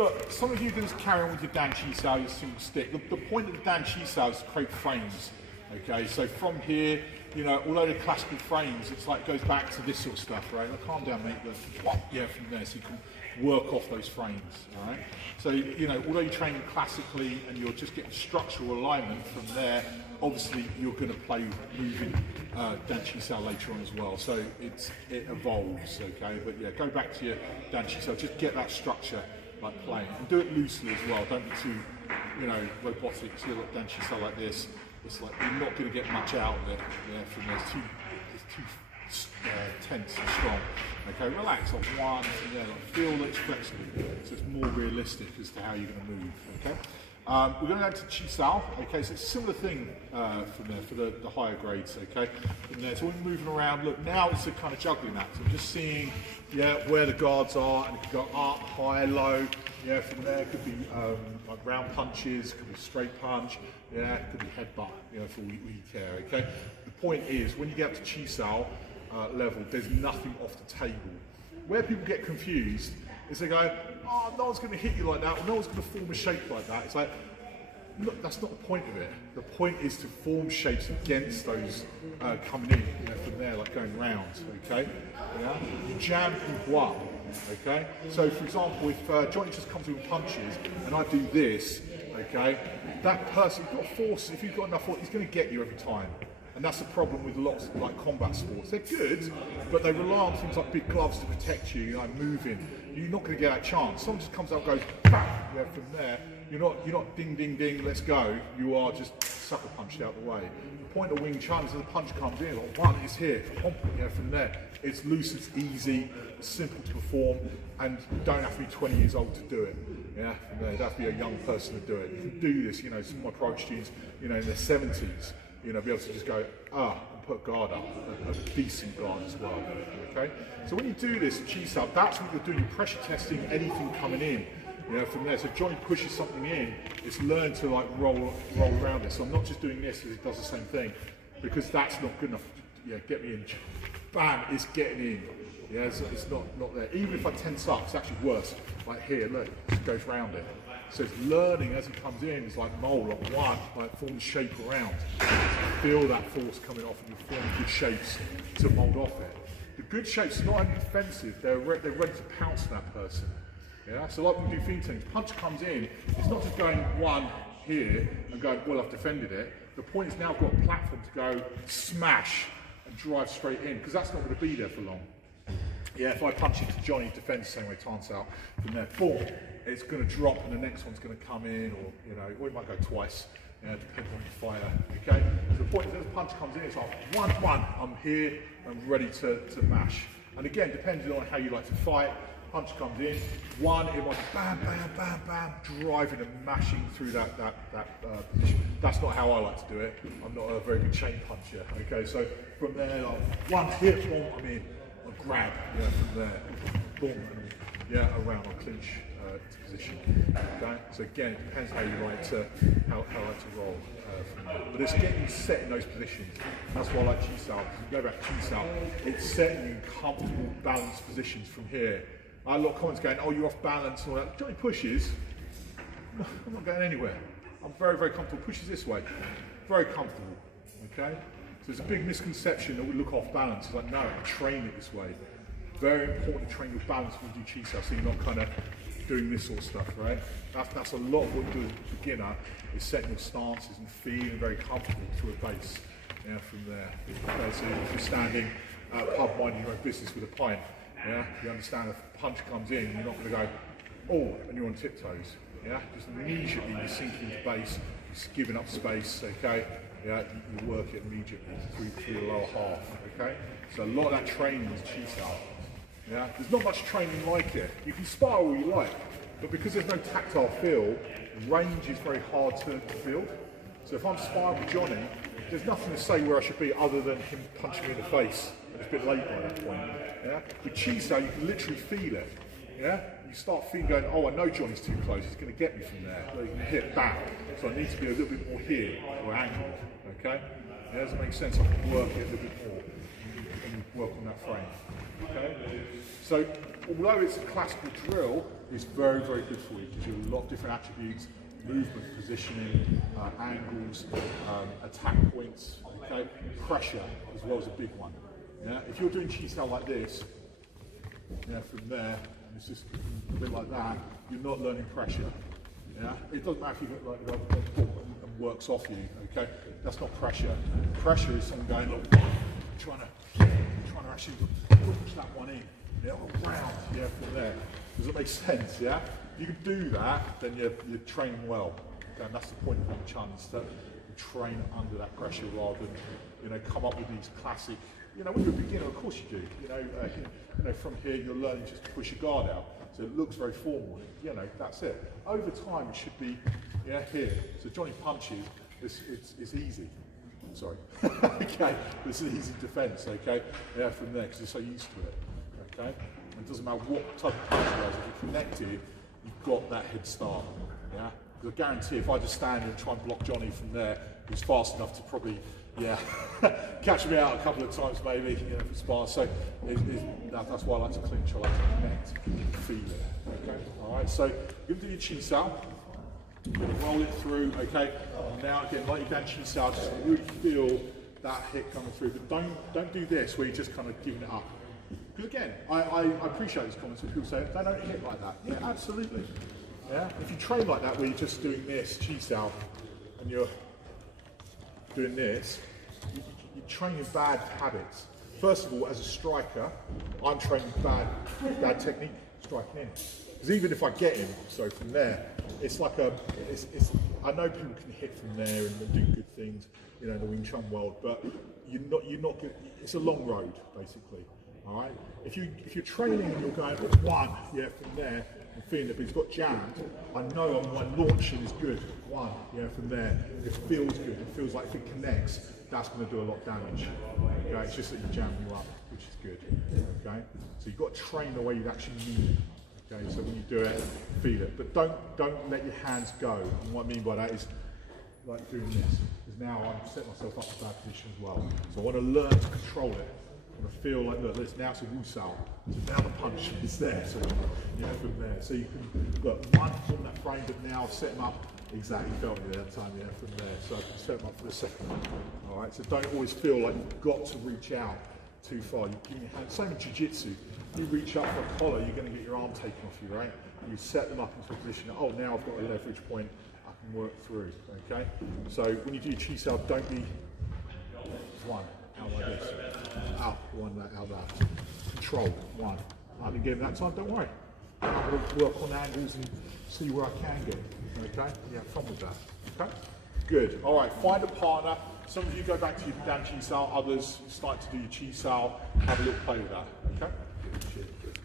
look, some of you can just carry on with your Dan Chi Sao, your single stick. The point of the Dan Chi Sao is to create frames. Okay, so from here, you know, although the classical frames, it's like it goes back to this sort of stuff, right? Like, calm down, mate. Yeah, from there, so you can work off those frames, all right? So, you know, although you're training classically and you're just getting structural alignment from there, obviously you're going to play moving Dan Chi Sao later on as well. So it evolves, okay? But yeah, go back to your Dan Chi Sao. Just get that structure like playing and do it loosely as well. Don't be too, you know, robotic. So you look Dan Chi Sao like this. It's like you're not going to get much out of it. Yeah, from there. It's too tense and strong. Okay, relax on one. Yeah, like feel that it's flexible. So it's more realistic as to how you're going to move. Okay. We're going to go to Chi Sao, okay, so it's a similar thing from there for the higher grades, okay, from there. So we're moving around, look, now it's a kind of juggling act. So I'm just seeing, yeah, where the guards are, and it could go up, high, low, yeah, from there it could be like round punches, it could be straight punch, yeah, it could be headbutt, you know, for all you care, okay. The point is, when you get up to Chi Sao level, there's nothing off the table. Where people get confused is they go, oh, no one's going to hit you like that, or no one's going to form a shape like that. It's like, look, that's not the point of it. The point is to form shapes against those coming in, you know, from there, like going round, okay? Yeah? You jam people up, okay? So, for example, if Johnny just comes in with punches, and I do this, okay, that person, you've got to force, if you've got enough force, he's going to get you every time. And that's the problem with lots of like combat sports. They're good, but they rely on things like big gloves to protect you, like moving. You're not going to get that chance. Someone just comes out and goes, bam, yeah, from there. You're not ding, ding, ding, let's go. You are just sucker punched out the way. The point of Wing Chun is that the punch comes in, like one is here, yeah, from there. It's loose, it's easy, it's simple to perform, and you don't have to be 20 years old to do it. Yeah, from there, you have to be a young person to do it. You can do this, you know, some of my pro students, you know, in their 70s, you know, be able to just go, and put guard up, a decent guard as well, okay? So when you do this Chi Sao, that's what you're doing, you're pressure testing anything coming in, you know, from there. So Johnny pushes something in, it's learn to like roll around it. So I'm not just doing this because it does the same thing, because that's not good enough. Yeah, get me in, bam, it's getting in. Yeah, it's not there. Even if I tense up, it's actually worse. Like here, look, it just goes round it. So it's learning as it comes in, it's like mold, like one, like form shape around. So feel that force coming off and you form good shapes to mold off it. The good shapes are not only defensive, they're ready to pounce on that person. Yeah, so like when we do feet tennis, punch comes in, it's not just going one here and going, well, I've defended it. The point is now I've got a platform to go smash and drive straight in, because that's not going to be there for long. Yeah, if I punch into Johnny, defends the same way, Tance out from there, boom, it's going to drop and the next one's going to come in, or, you know, or it might go twice, you know, depending on your fighter, okay? So the point is, as the punch comes in, it's like, one, I'm here, I'm ready to mash. And again, depending on how you like to fight, punch comes in, one, it might be bam, bam, bam, bam, driving and mashing through that position. That's not how I like to do it. I'm not a very good chain puncher, okay? So from there, like, one hit, boom, I'm in. I'll grab, yeah, from there, boom, and yeah, around, I'll clinch to position, okay? So again, it depends how you like to, how I like to roll from there. But it's getting set in those positions. That's why I like Chi Sao. If you go back to Chi Sao, it's setting you in comfortable, balanced positions from here. I had a lot of comments going, oh, you're off balance and all that. Johnny pushes, I'm not going anywhere. I'm very, very comfortable. Pushes this way, very comfortable, okay? So there's a big misconception that we look off balance. It's like, no, I train it this way. Very important to train your balance when you do Chi Sao, so you're not kind of doing this sort of stuff, right? That's a lot of what you do as a beginner, is setting your stances and feeling very comfortable to a base, yeah, from there. Okay, so if you're standing pub minding your own business with a pint, yeah, you understand if a punch comes in, you're not going to go, oh, and you're on tiptoes, yeah? Just immediately you sink into base, just giving up space, okay? Yeah, you work it immediately through the lower half, okay? So a lot of that training is Chi Sao. Yeah, there's not much training like it. You can spar all you like, but because there's no tactile feel, range is very hard to field. So if I'm sparring with Johnny, there's nothing to say where I should be other than him punching me in the face. It's a bit late by that point. Yeah? With Chi Sao, you can literally feel it. Yeah? You start feeling going, oh, I know Johnny's too close, he's going to get me from there. So you can hit back. So I need to be a little bit more here, or angled. Okay? Yeah, does it make sense? I can work it a little bit more and work on that frame. Okay? So although it's a classical drill, it's very, very good for you. It gives you a lot of different attributes, movement, positioning, angles, attack points, okay? Pressure as well as a big one. Yeah? If you're doing chi sao like this, yeah, from there, and it's just a bit like that, you're not learning pressure. Yeah? It doesn't matter if you get like the rubber and works off you, okay? That's not pressure. Pressure is someone going, look, trying to actually push that one in, yeah, around, yeah, from there. Does it make sense, yeah? If you can do that, then you're training well. Okay? And that's the point of Wing Chun, is that you train under that pressure rather than, you know, come up with these classic, you know, when you're a beginner, of course you do. You know, from here you're learning just to push your guard out. So it looks very formal, you know, that's it. Over time it should be, yeah, here. So Johnny punches, it's easy. Sorry. Okay, it's an easy defence, okay? Yeah, from there, because you're so used to it, okay? And it doesn't matter what type of punch you have, if you're connected, you've got that head start, yeah? Because I guarantee if I just stand and try and block Johnny from there, he's fast enough to probably, yeah, catch me out a couple of times maybe, you know, for spar. So that's why I like to clinch, I like to connect, feel it, okay? All right, so you're going to do your chi sao. Roll it through, okay? Now again, like your dan chi sao, just really feel that hit coming through, but don't do this where you're just kind of giving it up. Because again, I appreciate these comments when people say they don't hit like that. Yeah, absolutely. Yeah, if you train like that where you're just doing this chi sao and you're doing this, you're training bad habits. First of all, as a striker, I'm training bad technique, striking in. Because even if I get him, so from there, it's like I know people can hit from there and do good things, you know, in the Wing Chun world, but you're not good. It's a long road, basically. All right. If you're training and you're going one, yeah, from there, and feeling that he's got jammed, I know my launching is good. One, yeah, from there, it feels good. It feels like if it connects, that's going to do a lot of damage. Okay, it's just that you jam you up, which is good. Okay, so you've got to train the way you actually need it. Okay, so when you do it, feel it, but don't let your hands go. And what I mean by that is like doing this, because now I'm setting myself up in a bad position as well. So I want to learn to control it. I want to feel like, look, this now it's a wu sao. So now the punch is there. So you know, from there, so you can look one from that frame, but now set them up. Exactly, felt me that time, yeah, from there. So I can set them up for the second one. All right, so don't always feel like you've got to reach out too far. You give your hand. Same in jiu-jitsu. You reach up for a collar, you're going to get your arm taken off you, right? You set them up into a position. Oh, now I've got a leverage point. I can work through. Okay. So when you do your chi sao, don't be one out like this, out one out that. Control one. I didn't get him that time. Don't worry. I'm going to work on angles and see where I can get. Okay. Yeah, fun with that. Okay. Good. All right. Find a partner. Some of you go back to your dan chi sao. Others start to do your chi sao. Have a little play with that. Okay. Good.